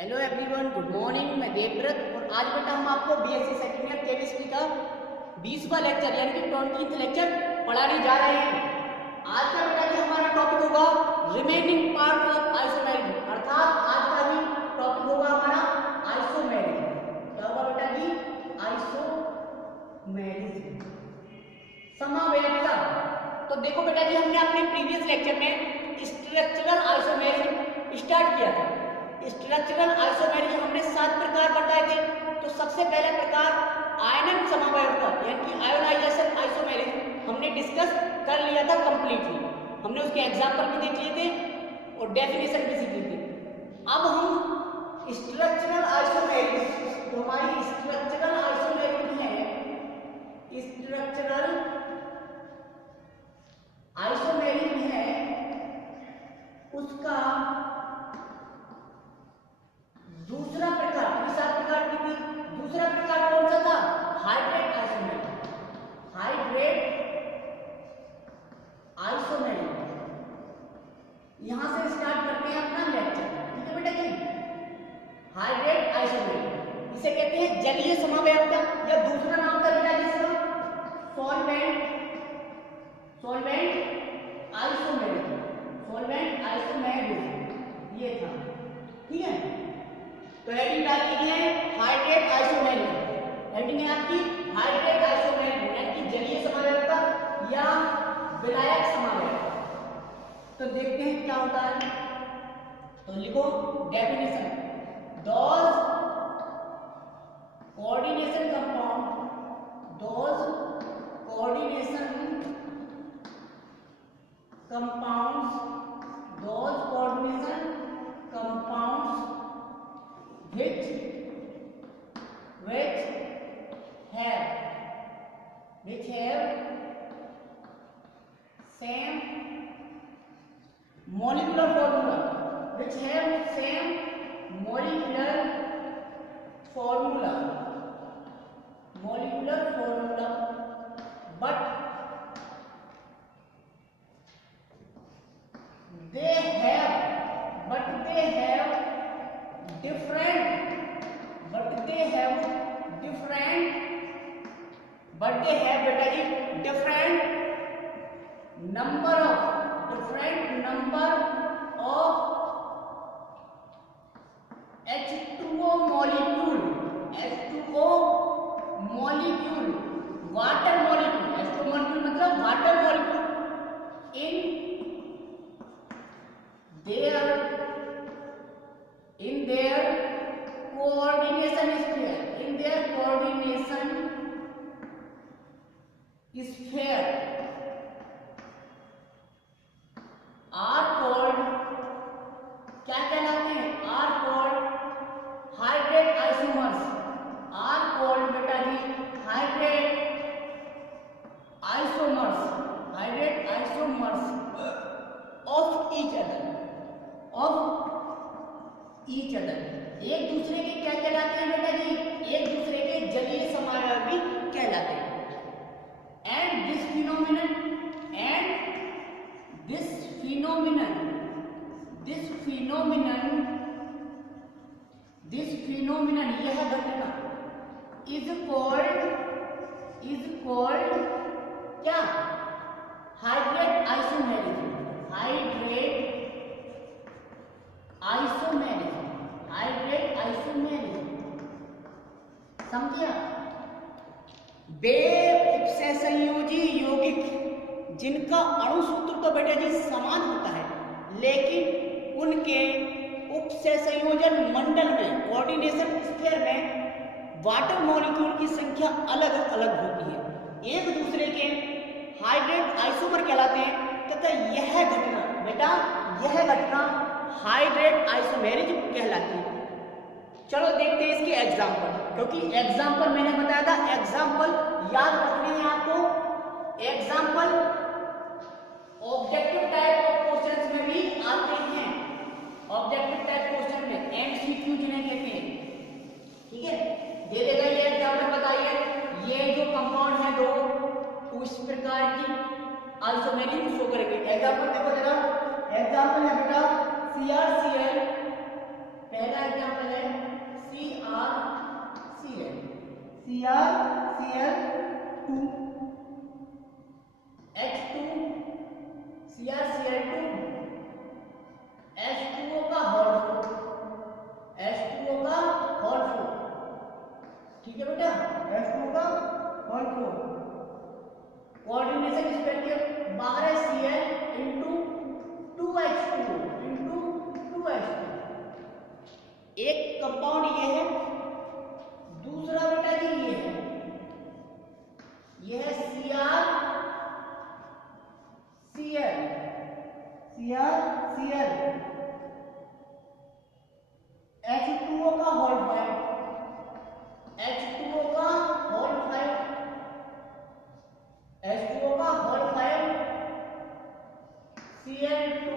Hello everyone, good morning. मैं देवव्रत और आज बेटा हम आपको बीएससी सेकेंड ईयर केमिस्ट्री का 20वां लेक्चर यानी कि 20th लेक्चर पढ़ाने जा रहे हैं। आज का बेटा जी हमारा टॉपिक होगा रिमेनिंग पार्ट ऑफ आइसोमेरिज्म, अर्थात आज का भी टॉपिक होगा हमारा आइसोमेरिज्म। क्या होगा बेटा जी? आइसोमेरिज्म, समावेयता। तो देखो बेटा जी, हमने अपने प्रीवियस लेक्चर में स्ट्रक्चरल आइसोमेरिज्म स्टार्ट किया था। स्ट्रक्चरल आइसोमेरिज्म हमने 7 प्रकार बताए थे। तो सबसे पहला प्रकार आयनन समावयवता यानी कि आयोनाइजेशन आइसोमेरिज्म हमने डिस्कस कर लिया था कंप्लीटली। हमने उसके एग्जांपल भी देख लिए थे और डेफिनेशन भी सीख ली थी। अब हम स्ट्रक्चरल आइसोमेरिज्म, जो हमारी स्ट्रक्चरल आइसोमेरिज्म है, स्ट्रक्चरल आइसोमेरिज्म है, उसका दूसरा प्रकार, 7 प्रकार की थी। दूसरा प्रकार कौन सा था? Hydrate isomerism. Hydrate isomerism. यहां से स्टार्ट करते हैं अपना लेक्चर, ठीक है बेटा जी? हाइड्रेट आइसोमेरिज्म इसे कहते हैं जलीय समावयवता, या दूसरा नाम था बेटा जिसका सॉल्वेंट आइसोमेरिज्म। सॉल्वेंट आइसोमेरिज्म ये था, ठीक है? तो हेडिंग डाल लीजिए हाइड्रेट आइसोमेरिज्म। हेडिंग है आपकी हाइड्रेट आइसोमेरिज्म यानी कि जलीय समावयवता या विलायक समावयवता। तो देखते हैं क्या होता है। तो लिखो definition, those coordination compound, those coordination compounds, those coordination compounds which have same molecular formula, which have same molecular formula, but they have different बेटा जी different number of H2O molecule, water molecule, H2O molecule मतलब water molecule in their coordination sphere, are called, क्या कहलाते हैं? are called hydrate isomers, are called बेटा जी hydrate isomers of each other, एक दूसरे के क्या कहलाते हैं बेटा जी? एक दूसरे के जलीय समावयवी कहलाते हैं। And this phenomenon यह घटना is called क्या? Hydrate isomerism. समझिए? वे उपसंयोजी यौगिक जिनका अणु सूत्र तो बेटा जी समान होता है, लेकिन उनके उपसंयोजन मंडल में, कोऑर्डिनेशन स्फीयर में वाटर मॉलिक्यूल की संख्या अलग अलग होती है, एक दूसरे के हाइड्रेट आइसोमर कहलाते हैं। तथा यह घटना हाइड्रेट आइसोमेरिज्म कहलाती है। चलो देखते हैं इसके एग्जाम्पल, क्योंकि एग्जाम्पल मैंने बताया था, एग्जाम्पल याद रखने हैं आपको। Example objective type of questions में भी आते हैं। ऑब्जेक्टिव टाइप क्वेश्चन में एमसीक्यू जिन्हें कहते हैं, ठीक है? दे देगा ये एग्जाम्पल, बताइए ये जो कंपाउंड है दो, उस प्रकार की आइसोमेरिज्म शो करेंगे। एग्जाम्पल देखो जरा, एग्जाम्पल है बेटा CrCl पहला एग्जांपल है CrCl, CrCl2, H2, CrCl2, H2O का होल फोर, H2O का होल फोर, ठीक है बेटा, H2O का होल फोर। कोऑर्डिनेशन इस करके बाहर है Cl into 2H2O into 2H2। एक कंपाउंड ये है, दूसरा बेटा जी ये है CrCl, H2O का होल फाइव, H2O का होल फाइव, H2O का whole five, Cl2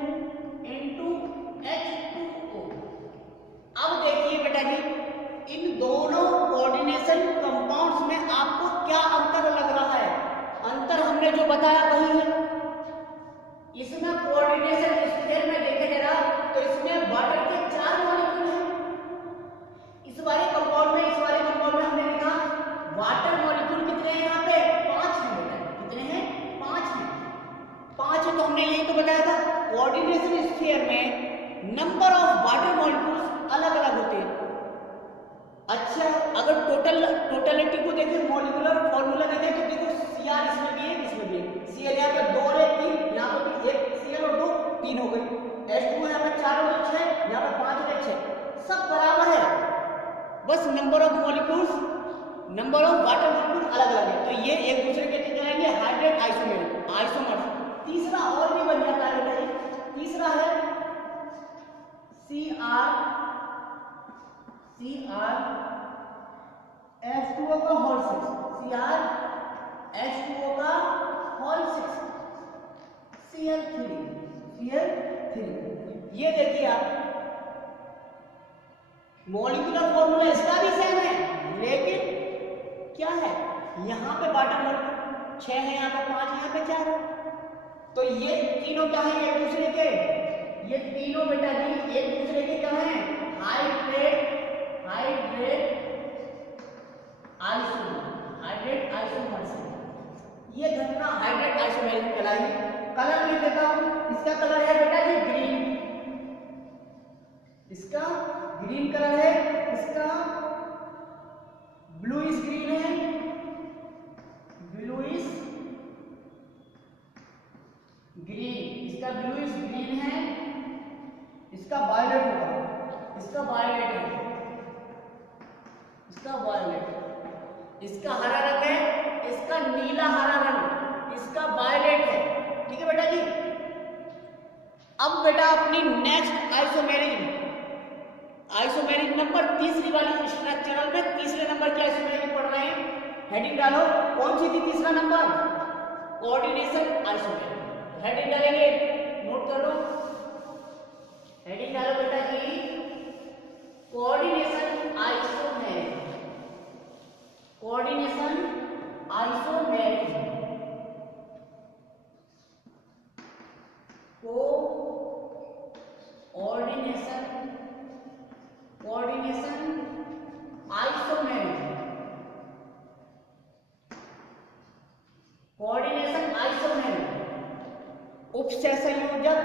into H2O। अब देखिए बेटा जी, इन दोनों कोऑर्डिनेशन कंपाउंड्स में आपको क्या अंतर लग रहा है? अंतर हमने जो बताया वही है। इसमें कोऑर्डिनेशन स्फीयर में देखे जरा तो इसमें वाटर के 4 मॉलिक्यूल हैं। इस वाले कंपाउंड में हमने लिखा वाटर मॉलिक्यूल कितने हैं? यहाँ पे 5 हैं बेटा। कितने हैं? 5 हैं। 5 है तो हमने यही तो बताया था, कोऑर्डिनेशन स्फीयर में नंबर ऑफ वाटर मॉलिक्यूल्स अलग अलग होते हैं। अच्छा, अगर टोटलिटी को देखें, मॉलिक्यूलर फॉर्मूला देखें तो देखो Cr इसमें भी है, इसमें भी है। Cl यहाँ पे 2 और 1 3, यहाँ पे भी 1 Cl और 2 3 हो गई। H2 यहाँ पे 4 और 6, यहाँ पे 5 और 6, सब बराबर है, बस number of molecules, number of water molecule अलग अलग है। तो ये एक दूसरे के जाएंगे हाइड्रेट आइसोमर्स। तीसरा और भी बन जाता है बेटा जी, तीसरा है H2O का होल सिक्स, H2O का होल 6, Cl3। ये देखिए आप, मॉलिक्यूलर फॉर्मूला इसका भी सेम है, लेकिन क्या है, यहाँ पे वाटर मॉलिक्यूल 6 है, यहाँ पे 5 है, यहाँ पे 4 है। तो ये तीनों क्या है एक दूसरे के? ये तीनों बेटा जी एक दूसरे के क्या है? Hydrate isomers. ये घटना हाइड्रेट आइसोमेरिज्म कहलाई। कलर लिख देता हूं, इसका कलर है बेटा जी ग्रीन, इसका ग्रीन कलर है, इसका ब्लूइश ग्रीन है, ब्लूइश ग्रीन, इसका ब्लूइश ग्रीन है, इसका वायलेट होगा, इसका वायलेट है, इसका वायलेट, इसका हरा रंग है, इसका नीला हरा रंग, इसका वायलेट है। ठीक है बेटा जी। अब बेटा अपनी नेक्स्ट आइसोमेरिज्म नंबर तीसरी वाली स्ट्रक्चरल में तीसरे नंबर की आइसोमेरिज्म पढ़ रहे हैं। हेडिंग डालो, कौन सी थी तीसरा नंबर? Coordination isomerism. हेडिंग डालेंगे, नोट कर लो, हेडिंग डालो बेटा जी, coordination isomerism, coordination isomerism, coordination isomerism, coordination isomerism, उपसय संयोजन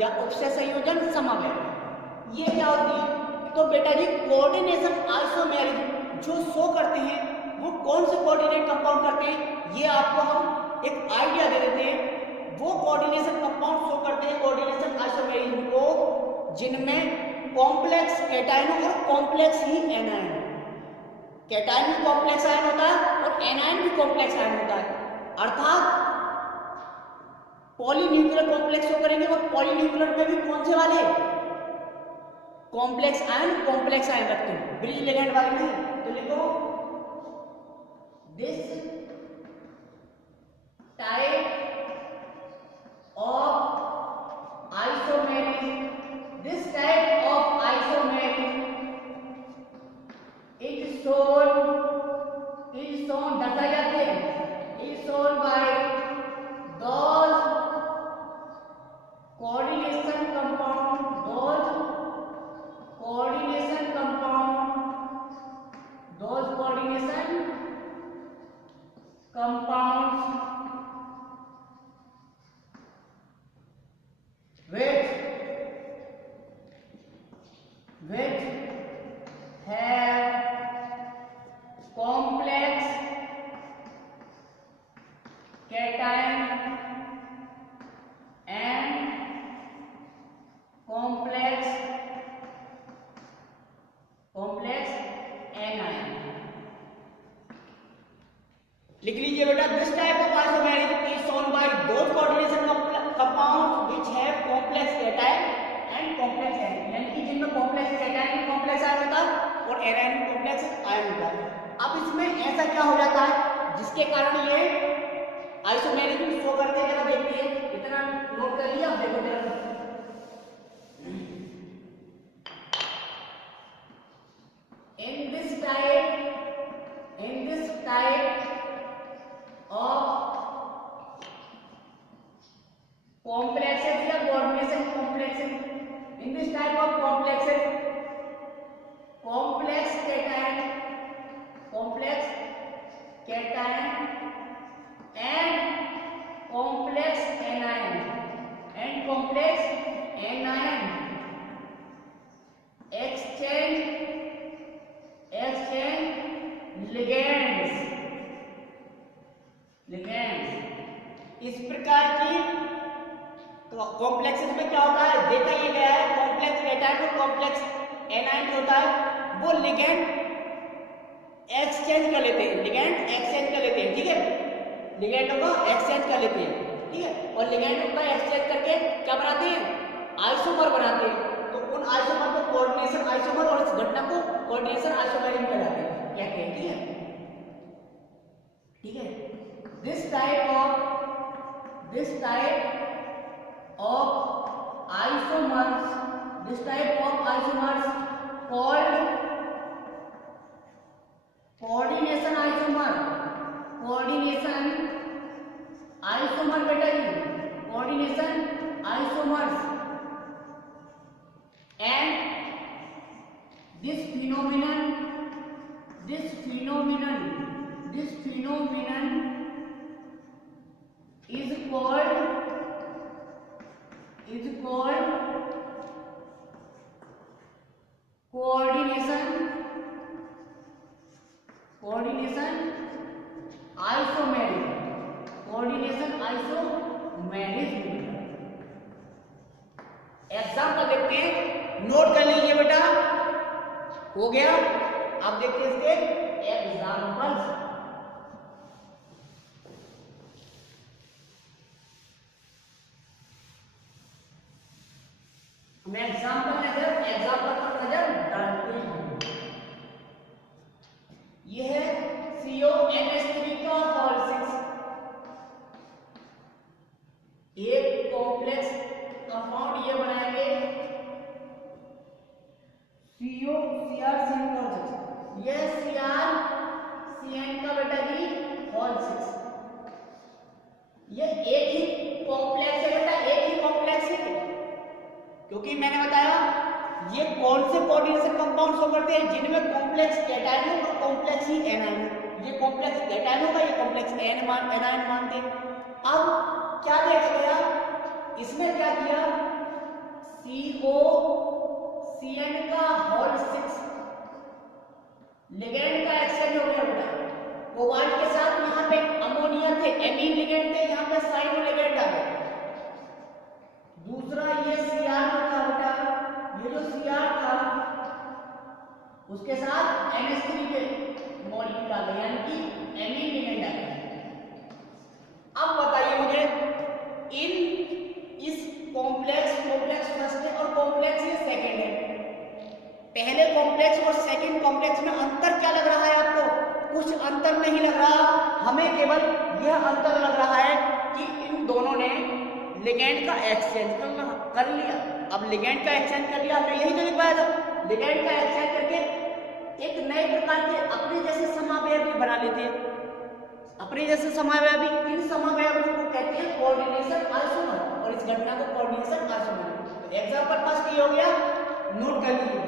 या उपसय संयोजन समव्यय। ये क्या होती है? तो बेटा जी कोऑर्डिनेशन आइसोमेरिज्म जो शो करते हैं वो कौन से कोऑर्डिनेट कंपाउंड करते हैं, ये आपको हम एक आइडिया दे देते हैं। वो कोऑर्डिनेशन कंपाउंड शो करते हैं कोऑर्डिनेशन आइसोमेरिज्म को जिनमें कॉम्प्लेक्स कैटायन और कॉम्प्लेक्स ही एनायन, कैटायन भी कॉम्प्लेक्स आयन होता है और एनायन भी कॉम्प्लेक्स आयन होता है। अर्थात पॉलीन्यूक्लियर कॉम्प्लेक्स शो करेंगे और पॉलीन्यूक्लियर में भी कौन से वाले? कॉम्प्लेक्स आयन रखते हैं, ब्रिज लिगेंड वाले नहीं। तो लिखो this type of isomerism, this type of isomerism is shown दर्शाई जाती है, is shown by those coordination compound, those coordination have complex cation and complex anion. लिख लीजिए बेटा, this type of isomerism is shown by those coordination compounds which have complex cation and complex anion, यानी कि जिनमें complex cation में complex ion होता है और एनायन में कॉम्प्लेक्स आयन होता है। अब इसमें ऐसा क्या हो जाता है जिसके कारण ये आइसोमेरिज्म शो करते हैं, जरा देखते हैं। इतना नोट कर लिया, अब देखो जरा। In this type of complexes या coordination complexes, in this type of complexes, complex cation and complex anion exchange ligands। इस प्रकार की कॉम्प्लेक्सेस में क्या होता है, देखा ये गया है, कॉम्प्लेक्स कैटायन और कॉम्प्लेक्स एनायन होता है, वो लिगैंड एक्सचेंज कर लेते हैं, ठीक है, लिगैंडों का एक्सचेंज कर लेते हैं, ठीक है, और लिगैंडों का एक्सचेंज करके क्या बनाते हैं, आइसोमर बनाते हैं। तो उन आइसोमर को कोऑर्डिनेशन आइसोमर और इस घटना को कोऑर्डिनेशन आइसोमेरिज्म कहलाते हैं, कहते हैं, ठीक है। This type of isomers called coordination isomer बेटा जी, coordination isomers, and this phenomenon is called coordination isomerism। Example देखते हैं, नोट कर लीजिए बेटा, हो गया। अब देखते हैं इसके एग्जाम्पल्स। हम एग्जाम्पल पर नजर डालते हैं। यह है CONH3 का हॉल 6, एक कॉम्प्लेक्स कंपाउंड ये बनाएंगे COCr यह CrCN का बेटा जी हॉल 6, ये एक ही कॉम्प्लेक्स है बेटा, एक ही कॉम्प्लेक्स है, क्योंकि मैंने बताया ये कौन से कोऑर्डिनेशन कंपाउंड शो करते हैं जिनमें कॉम्प्लेक्स कैटायन और कॉम्प्लेक्स ही एनायन। ये कॉम्प्लेक्स कैटायन होगा, ये कॉम्प्लेक्स एनायन मानते हैं। अब क्या देखा गया, इसमें क्या किया, COCN का हॉल 6 लिगैंड का एक्सचेंज हो गया बेटा, कोबाल्ट के साथ यहाँ पे अमोनिया थे, एमीन लिगैंड थे, यहाँ पे साइनो लिगैंड आ गए। दूसरा ये Cr था बेटा, ये जो Cr था उसके साथ NH3 के मॉलिक्यूल आ गए, यानी कि एमीन लिगैंड आ गए। अब बताइए मुझे, इस कॉम्प्लेक्स फर्स्ट है और कॉम्प्लेक्स ये सेकंड है, पहले कॉम्प्लेक्स और सेकंड कॉम्प्लेक्स में अंतर क्या लग रहा है आपको? कुछ अंतर नहीं लग रहा, हमें केवल यह अंतर लग रहा है कि इन दोनों ने लिगैंड का एक्सचेंज कर लिया। अब लिगैंड का एक्सचेंज कर लिया, हमने यही तो लिखवाया था, लिगैंड का एक्सचेंज करके एक नए प्रकार के अपने जैसे समावयवी बना लेते हैं। अपने जैसे समावयवी, इन समावयवों को कहते हैं कोऑर्डिनेशन आइसोमर, और इस घटना को कोऑर्डिनेशन आइसोमर। एग्जांपल फर्स्ट ये हो गया, नोट कर लीजिए,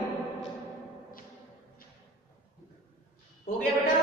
हो गया बेटा।